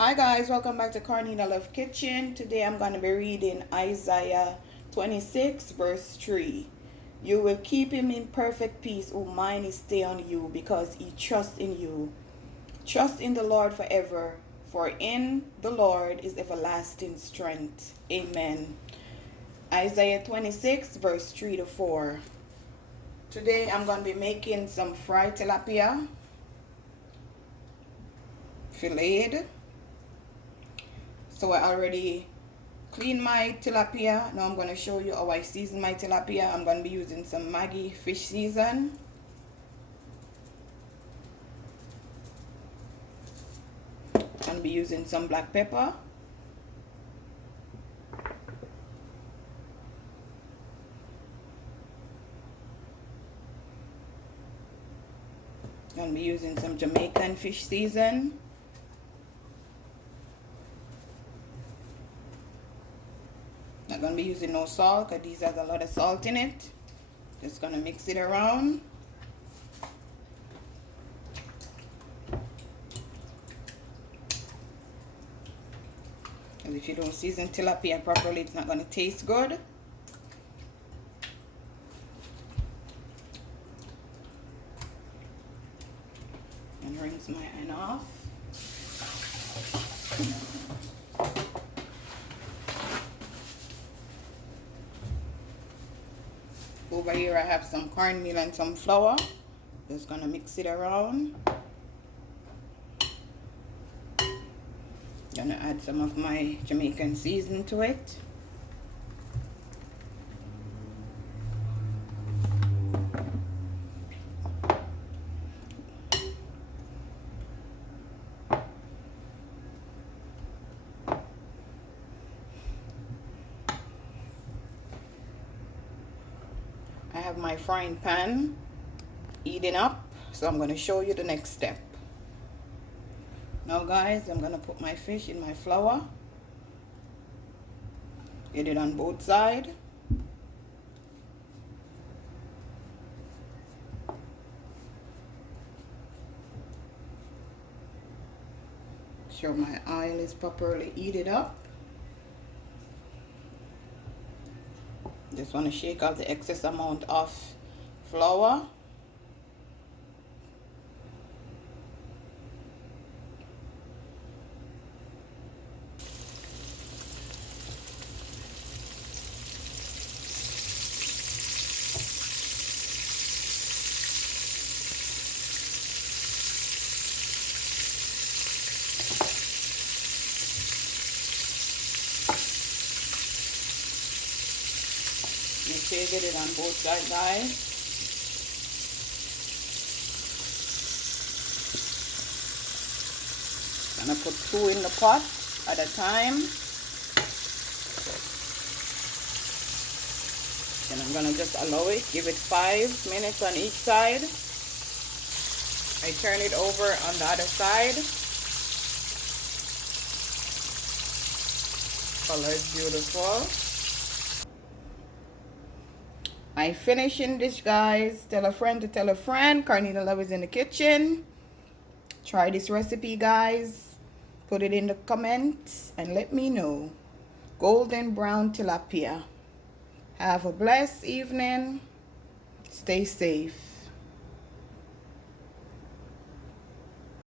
Hi guys, welcome back to Cornelialove Kitchen. Today I'm going to be reading Isaiah 26 verse 3. You will keep him in perfect peace whose mind is stay on you because he trusts in you. Trust in the Lord forever, for in the Lord is everlasting strength. Amen. Isaiah 26 verse 3 to 4. Today I'm going to be making some fried tilapia filleted. So I already cleaned my tilapia. Now I'm going to show you how I season my tilapia. I'm going to be using some Maggi fish season. I'm going to be using some black pepper. I'm going to be using some Jamaican fish season. Not going to be using no salt because these has a lot of salt in it. Just going to mix it around. Because if you don't season tilapia properly, it's not going to taste good. And rinse my hand off. Over here I have some cornmeal and some flour. Just gonna mix it around. Gonna add some of my Jamaican seasoning to it. I have my frying pan heating up, so I'm going to show you the next step. Now guys, I'm going to put my fish in my flour. Get it on both sides. Sure my oil is properly heated up. Just want to shake out the excess amount of flour. Make sure you get it on both sides, guys. Gonna put 2 in the pot at a time. Then I'm gonna just allow it, give it 5 minutes on each side. I turn it over on the other side. Color is beautiful. I finishing this, guys. Tell a friend to tell a friend. Cornelialove is in the kitchen. Try this recipe, guys. Put it in the comments and let me know. Golden brown tilapia. Have a blessed evening. Stay safe.